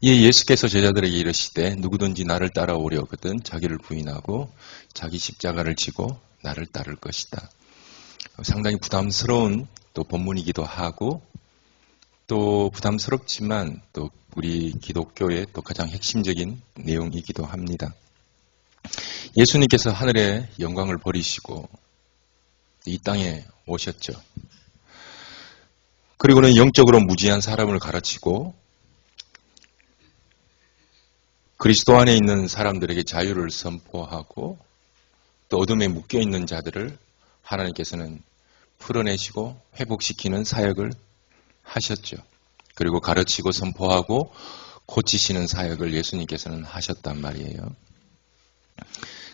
이에 예수께서 제자들에게 이르시되 누구든지 나를 따라오려거든 자기를 부인하고 자기 십자가를 지고 나를 따를 것이다. 상당히 부담스러운 또 본문이기도 하고 또 부담스럽지만 또 우리 기독교의 또 가장 핵심적인 내용이기도 합니다. 예수님께서 하늘의 영광을 버리시고 이 땅에 오셨죠. 그리고는 영적으로 무지한 사람을 가르치고 그리스도 안에 있는 사람들에게 자유를 선포하고 또 어둠에 묶여있는 자들을 하나님께서는 풀어내시고 회복시키는 사역을 하셨죠. 그리고 가르치고 선포하고 고치시는 사역을 예수님께서는 하셨단 말이에요.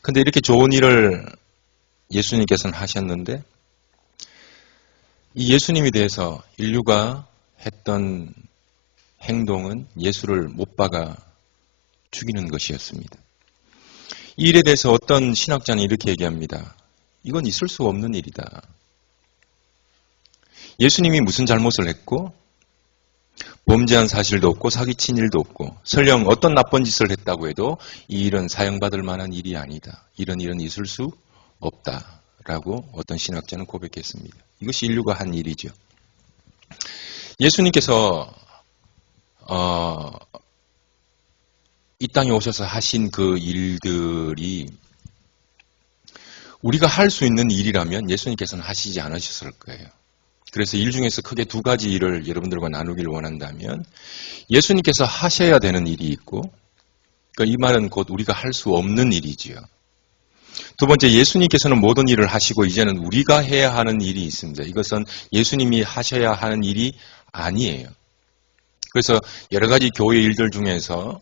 근데 이렇게 좋은 일을 예수님께서는 하셨는데 이 예수님에 대해서 인류가 했던 행동은 예수를 못 박아 죽이는 것이었습니다. 이 일에 대해서 어떤 신학자는 이렇게 얘기합니다. 이건 있을 수 없는 일이다. 예수님이 무슨 잘못을 했고 범죄한 사실도 없고 사기친 일도 없고 설령 어떤 나쁜 짓을 했다고 해도 이 일은 사형받을 만한 일이 아니다. 이런 일은 있을 수 없다라고 어떤 신학자는 고백했습니다. 이것이 인류가 한 일이죠. 예수님께서 이 땅에 오셔서 하신 그 일들이 우리가 할 수 있는 일이라면 예수님께서는 하시지 않으셨을 거예요. 그래서 일 중에서 크게 두 가지 일을 여러분들과 나누길 원한다면 예수님께서 하셔야 되는 일이 있고 그러니까 이 말은 곧 우리가 할 수 없는 일이지요. 두 번째, 예수님께서는 모든 일을 하시고 이제는 우리가 해야 하는 일이 있습니다. 이것은 예수님이 하셔야 하는 일이 아니에요. 그래서 여러 가지 교회 일들 중에서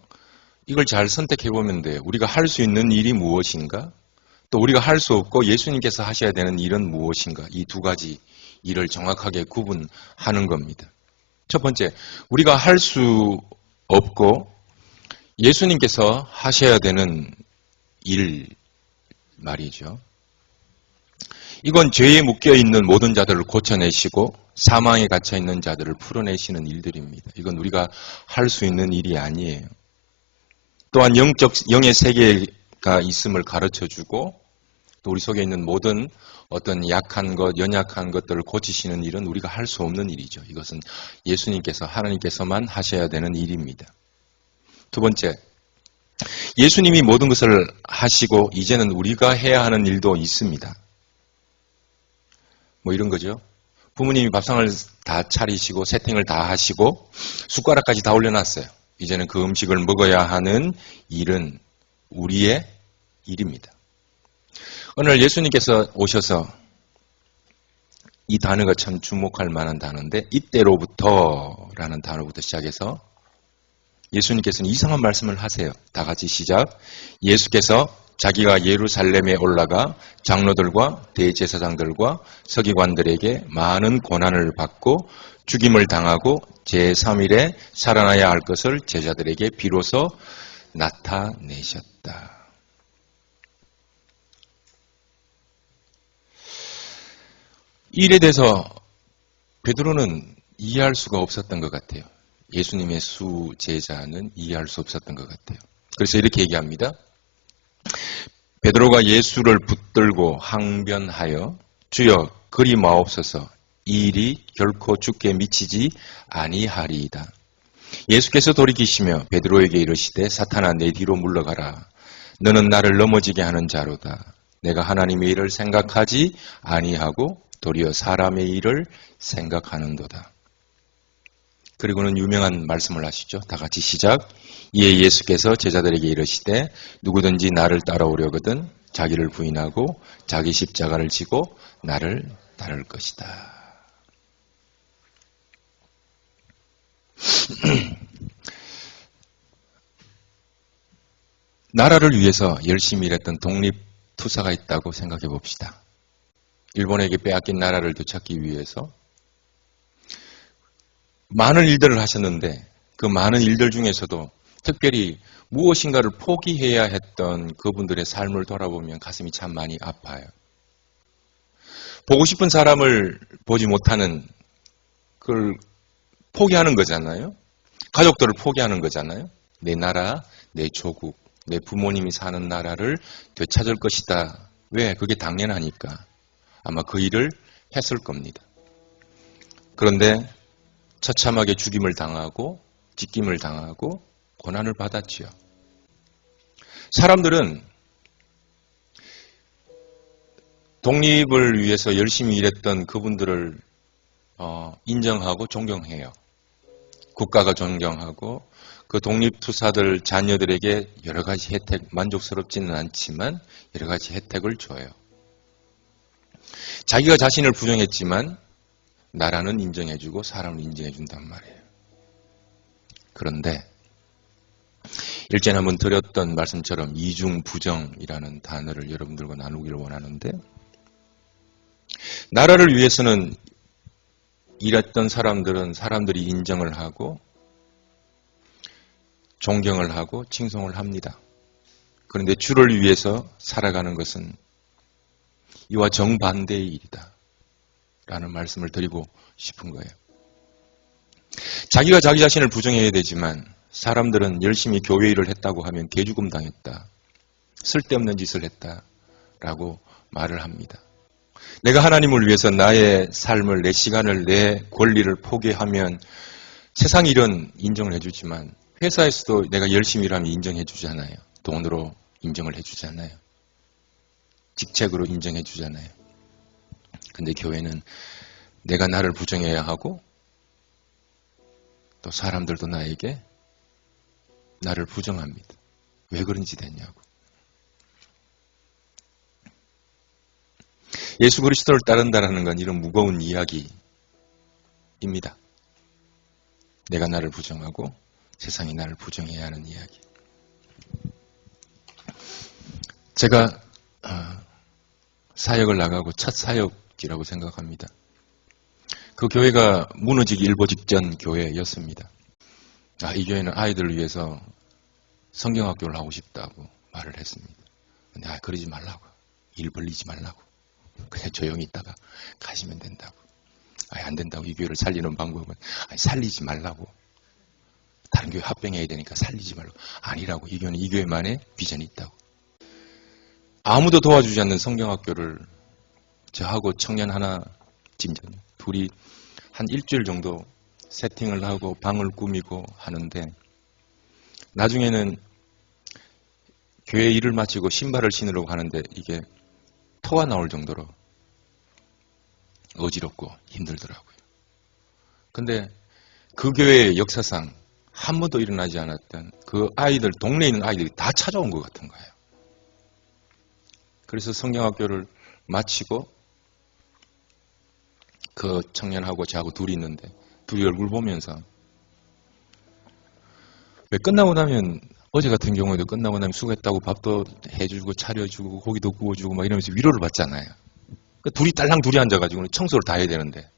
이걸 잘 선택해 보면 돼요. 우리가 할 수 있는 일이 무엇인가? 또 우리가 할 수 없고 예수님께서 하셔야 되는 일은 무엇인가? 이 두 가지 일을 정확하게 구분하는 겁니다. 첫 번째, 우리가 할 수 없고 예수님께서 하셔야 되는 일 말이죠. 이건 죄에 묶여있는 모든 자들을 고쳐내시고 사망에 갇혀있는 자들을 풀어내시는 일들입니다. 이건 우리가 할 수 있는 일이 아니에요. 또한 영의 세계가 있음을 가르쳐주고 또 우리 속에 있는 모든 어떤 약한 것, 연약한 것들을 고치시는 일은 우리가 할 수 없는 일이죠. 이것은 예수님께서, 하나님께서만 하셔야 되는 일입니다. 두 번째, 예수님이 모든 것을 하시고 이제는 우리가 해야 하는 일도 있습니다. 뭐 이런 거죠. 부모님이 밥상을 다 차리시고 세팅을 다 하시고 숟가락까지 다 올려놨어요. 이제는 그 음식을 먹어야 하는 일은 우리의 일입니다. 오늘 예수님께서 오셔서 이 단어가 참 주목할 만한 단어인데 이때로부터라는 단어부터 시작해서 예수님께서는 이상한 말씀을 하세요. 다 같이 시작. 예수께서 자기가 예루살렘에 올라가 장로들과 대제사장들과 서기관들에게 많은 고난을 받고 죽임을 당하고 제3일에 살아나야 할 것을 제자들에게 비로소 나타내셨다. 이 일에 대해서 베드로는 이해할 수가 없었던 것 같아요. 예수님의 수제자는 이해할 수 없었던 것 같아요. 그래서 이렇게 얘기합니다. 베드로가 예수를 붙들고 항변하여 주여 그리 마옵소서 이 일이 결코 주께 미치지 아니하리이다. 예수께서 돌이키시며 베드로에게 이르시되 사탄아 내 뒤로 물러가라. 너는 나를 넘어지게 하는 자로다. 내가 하나님의 일을 생각하지 아니하고 도리어 사람의 일을 생각하는도다. 그리고는 유명한 말씀을 하시죠. 다 같이 시작. 이에 예수께서 제자들에게 이르시되 누구든지 나를 따라오려거든 자기를 부인하고 자기 십자가를 지고 나를 따를 것이다. 나라를 위해서 열심히 일했던 독립투사가 있다고 생각해 봅시다. 일본에게 빼앗긴 나라를 되찾기 위해서 많은 일들을 하셨는데 그 많은 일들 중에서도 특별히 무엇인가를 포기해야 했던 그분들의 삶을 돌아보면 가슴이 참 많이 아파요. 보고 싶은 사람을 보지 못하는 그걸 포기하는 거잖아요. 가족들을 포기하는 거잖아요. 내 나라, 내 조국, 내 부모님이 사는 나라를 되찾을 것이다. 왜? 그게 당연하니까. 아마 그 일을 했을 겁니다. 그런데 처참하게 죽임을 당하고 찢김을 당하고 고난을 받았지요. 사람들은 독립을 위해서 열심히 일했던 그분들을 인정하고 존경해요. 국가가 존경하고 그 독립투사들 자녀들에게 여러 가지 혜택, 만족스럽지는 않지만 여러 가지 혜택을 줘요. 자기가 자신을 부정했지만 나라는 인정해주고 사람을 인정해준단 말이에요. 그런데 일전에 한번 드렸던 말씀처럼 이중부정이라는 단어를 여러분들과 나누기를 원하는데, 나라를 위해서는 일했던 사람들은 사람들이 인정을 하고 존경을 하고 칭송을 합니다. 그런데 주를 위해서 살아가는 것은 이와 정반대의 일이다 라는 말씀을 드리고 싶은 거예요. 자기가 자기 자신을 부정해야 되지만 사람들은 열심히 교회 일을 했다고 하면 개죽음 당했다, 쓸데없는 짓을 했다라고 말을 합니다. 내가 하나님을 위해서 나의 삶을, 내 시간을, 내 권리를 포기하면 세상 일은 인정을 해주지만 회사에서도 내가 열심히 일하면 인정해 주잖아요. 돈으로 인정을 해주잖아요. 직책으로 인정해 주잖아요. 근데 교회는 내가 나를 부정해야 하고 또 사람들도 나에게 나를 부정합니다. 왜 그런지 됐냐고. 예수 그리스도를 따른다는 건 이런 무거운 이야기입니다. 내가 나를 부정하고 세상이 나를 부정해야 하는 이야기. 제가 사역을 나가고 첫 사역이라고 생각합니다. 그 교회가 무너지기 일보 직전 교회였습니다. 이 교회는 아이들을 위해서 성경학교를 하고 싶다고 말을 했습니다. 근데 그러지 말라고. 일 벌리지 말라고. 그냥 조용히 있다가 가시면 된다고. 안 된다고. 이 교회를 살리는 방법은 살리지 말라고. 다른 교회 합병해야 되니까 살리지 말라고. 아니라고. 이 교회는 이 교회만의 비전이 있다고. 아무도 도와주지 않는 성경학교를 저하고 청년 하나, 진전 둘이 한 일주일 정도 세팅을 하고 방을 꾸미고 하는데, 나중에는 교회 일을 마치고 신발을 신으려고 하는데 이게 토가 나올 정도로 어지럽고 힘들더라고요. 근데 그 교회의 역사상 한 번도 일어나지 않았던 그 아이들, 동네에 있는 아이들이 다 찾아온 것 같은 거예요. 그래서 성경학교를 마치고 그 청년하고 저하고 둘이 있는데 둘이 얼굴 보면서, 왜 끝나고 나면, 어제 같은 경우에도 끝나고 나면 수고했다고 밥도 해주고 차려주고 고기도 구워주고 막 이러면서 위로를 받잖아요. 둘이 딸랑 둘이 앉아가지고 청소를 다 해야 되는데,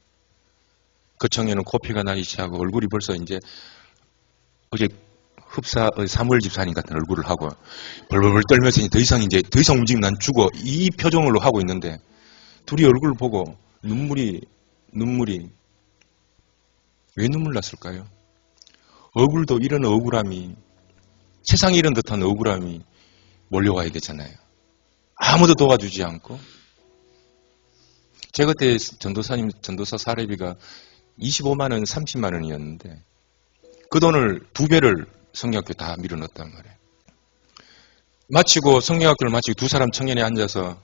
그 청년은 코피가 나기 시작하고 얼굴이 벌써 이제 어제 사무엘 집사님 같은 얼굴을 하고 벌벌 떨면서 더 이상 움직이면 난 죽어, 이 표정으로 하고 있는데, 둘이 얼굴을 보고 눈물이 왜 눈물 났을까요? 억울도 이런 억울함이, 세상이 이런 듯한 억울함이 몰려와야 되잖아요. 아무도 도와주지 않고. 제가 그때 전도사 사례비가 25만 원, 30만 원이었는데 그 돈을 2배를 성경학교 다 밀어넣었단 말이에요. 성경학교를 마치고 두 사람 청년이 앉아서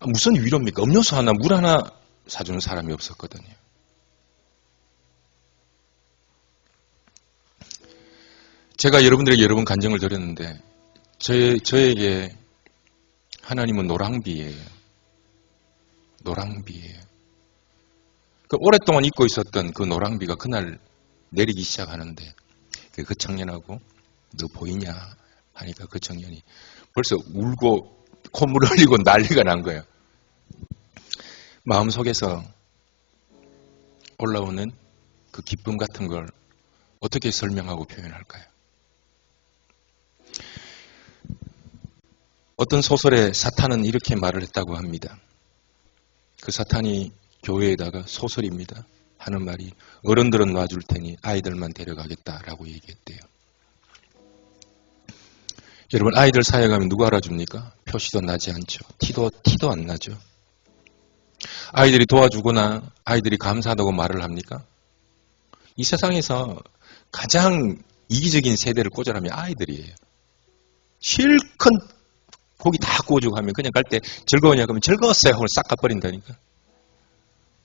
무슨 위로입니까? 음료수 하나, 물 하나 사주는 사람이 없었거든요. 제가 여러분들에게 여러 번 간증을 드렸는데 저에게 하나님은 노랑비예요. 노랑비예요. 오랫동안 잊고 있었던 그 노랑비가 그날 내리기 시작하는데, 그 청년하고 너 보이냐 하니까 그 청년이 벌써 울고 콧물 흘리고 난리가 난 거예요. 마음속에서 올라오는 그 기쁨 같은 걸 어떻게 설명하고 표현할까요? 어떤 소설에 사탄은 이렇게 말을 했다고 합니다. 그 사탄이 교회에다가 소설입니다. 하는 말이 어른들은 놔줄 테니 아이들만 데려가겠다라고 얘기했대요. 여러분, 아이들 사이에 가면 누가 알아줍니까? 표시도 나지 않죠. 티도 안 나죠. 아이들이 도와주거나 아이들이 감사하다고 말을 합니까? 이 세상에서 가장 이기적인 세대를 꽂아라면 아이들이에요. 실컷 고기 다 구워주고 하면 그냥 갈 때 즐거우냐 그러면 즐거웠어요 하고 싹 가버린다니까.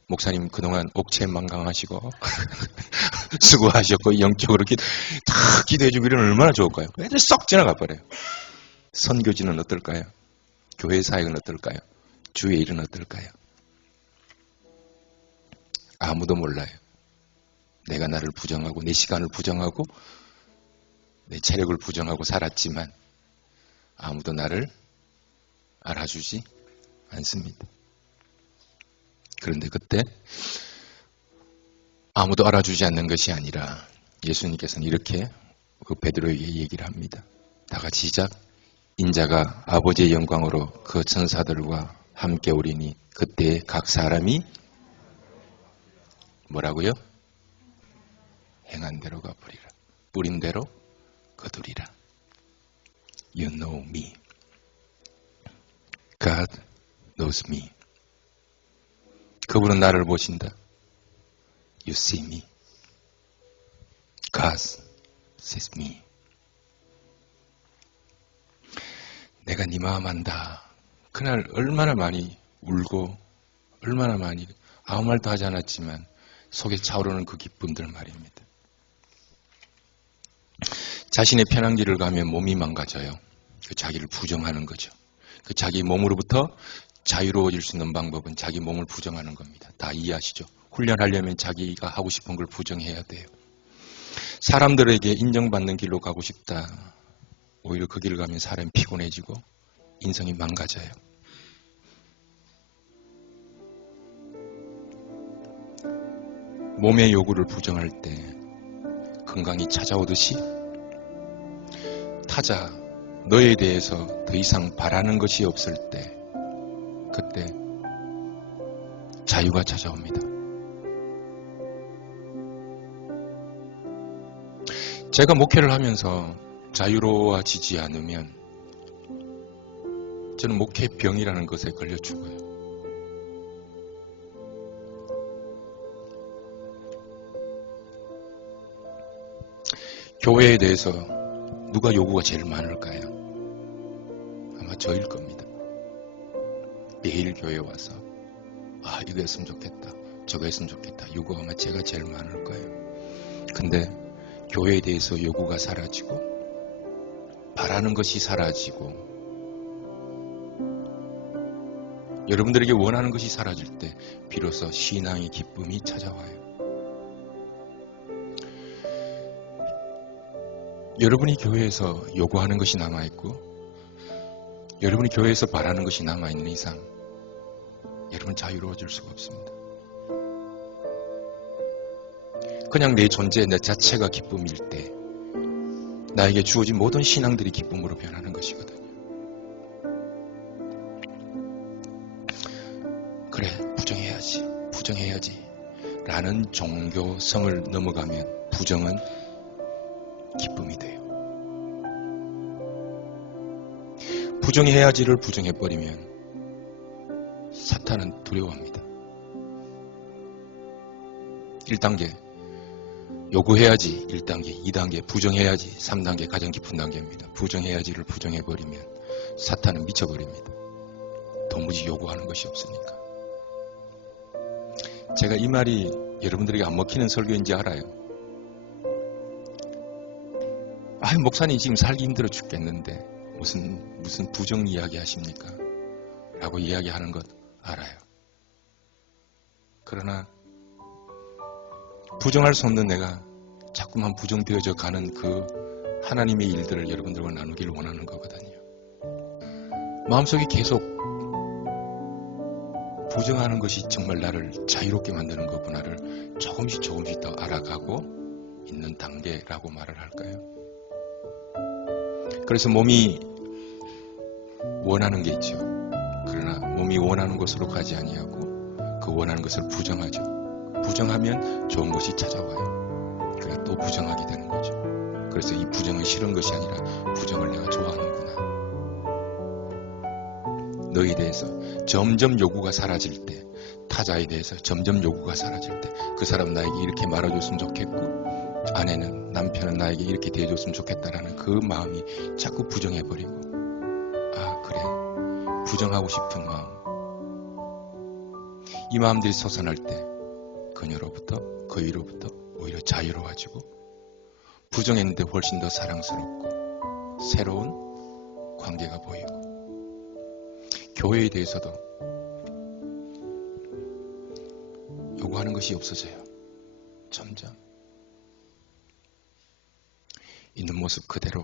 목사님 그동안 옥체망강하시고 수고하셨고 영적으로 다 기도해주고 이러면 얼마나 좋을까요? 애들 쏙 지나가 버려요. 선교지는 어떨까요? 교회 사역은 어떨까요? 주의 일은 어떨까요? 아무도 몰라요. 내가 나를 부정하고 내 시간을 부정하고 내 체력을 부정하고 살았지만 아무도 나를 알아주지 않습니다. 그런데 그때 아무도 알아주지 않는 것이 아니라 예수님께서는 이렇게 그 베드로에게 얘기를 합니다. 다 같이 시작. 인자가 아버지의 영광으로 그 천사들과 함께 오리니 그때 각 사람이 뭐라고요? 행한 대로 갚으리라. 뿌린 대로 거두리라. You know me. God knows me. 그분은 나를 보신다. You see me. God sees me. 내가 네 마음 안다. 그날 얼마나 많이 울고 얼마나 많이 아무 말도 하지 않았지만 속에 차오르는 그 기쁨들 말입니다. 자신의 편한 길을 가면 몸이 망가져요. 그 자기를 부정하는 거죠. 그 자기 몸으로부터 자유로워질 수 있는 방법은 자기 몸을 부정하는 겁니다. 다 이해하시죠? 훈련하려면 자기가 하고 싶은 걸 부정해야 돼요. 사람들에게 인정받는 길로 가고 싶다. 오히려 그 길을 가면 사람이 피곤해지고 인성이 망가져요. 몸의 요구를 부정할 때 건강이 찾아오듯이 타자, 너에 대해서 더 이상 바라는 것이 없을 때 그때 자유가 찾아옵니다. 제가 목회를 하면서 자유로워지지 않으면 저는 목회병이라는 것에 걸려 죽어요. 교회에 대해서 누가 요구가 제일 많을까요? 아마 저일 겁니다. 매일 교회에 와서 이거 했으면 좋겠다, 저거 했으면 좋겠다 요구가 아마 제가 제일 많을 거예요. 근데 교회에 대해서 요구가 사라지고 바라는 것이 사라지고 여러분들에게 원하는 것이 사라질 때 비로소 신앙의 기쁨이 찾아와요. 여러분이 교회에서 요구하는 것이 남아있고 여러분이 교회에서 바라는 것이 남아있는 이상 여러분 자유로워질 수가 없습니다. 그냥 내 존재, 내 자체가 기쁨일 때 나에게 주어진 모든 신앙들이 기쁨으로 변하는 것이거든요. 그래, 부정해야지 라는 종교성을 넘어가면 부정은 기쁨이 돼요. 부정해야지를 부정해버리면 사탄은 두려워합니다. 1단계 요구해야지 1단계, 2단계 부정해야지 3단계 가장 깊은 단계입니다. 부정해야지를 부정해버리면 사탄은 미쳐버립니다. 도무지 요구하는 것이 없으니까. 제가 이 말이 여러분들에게 안 먹히는 설교인지 알아요. 목사님 지금 살기 힘들어 죽겠는데 무슨 부정 이야기 하십니까? 라고 이야기하는 것 알아요. 그러나 부정할 수 없는 내가 자꾸만 부정되어져 가는 그 하나님의 일들을 여러분들과 나누기를 원하는 거거든요. 마음속에 계속 부정하는 것이 정말 나를 자유롭게 만드는 거구나를 조금씩 더 알아가고 있는 단계라고 말을 할까요? 그래서 몸이 원하는 게 있죠. 그러나 몸이 원하는 곳으로 가지 아니하고 그 원하는 것을 부정하죠. 부정하면 좋은 것이 찾아와요. 그래 또 부정하게 되는 거죠. 그래서 이 부정은 싫은 것이 아니라 부정을 내가 좋아하는구나. 너에 대해서 점점 요구가 사라질 때, 타자에 대해서 점점 요구가 사라질 때, 그 사람 나에게 이렇게 말아줬으면 좋겠고 아내는, 남편은 나에게 이렇게 대해줬으면 좋겠다라는 그 마음이 자꾸 부정해버리고, 아 그래, 부정하고 싶은 마음, 이 마음들이 솟아날 때 그녀로부터, 그이로부터 오히려 자유로워지고, 부정했는데 훨씬 더 사랑스럽고 새로운 관계가 보이고, 교회에 대해서도 요구하는 것이 없어져요. 점점 있는 모습 그대로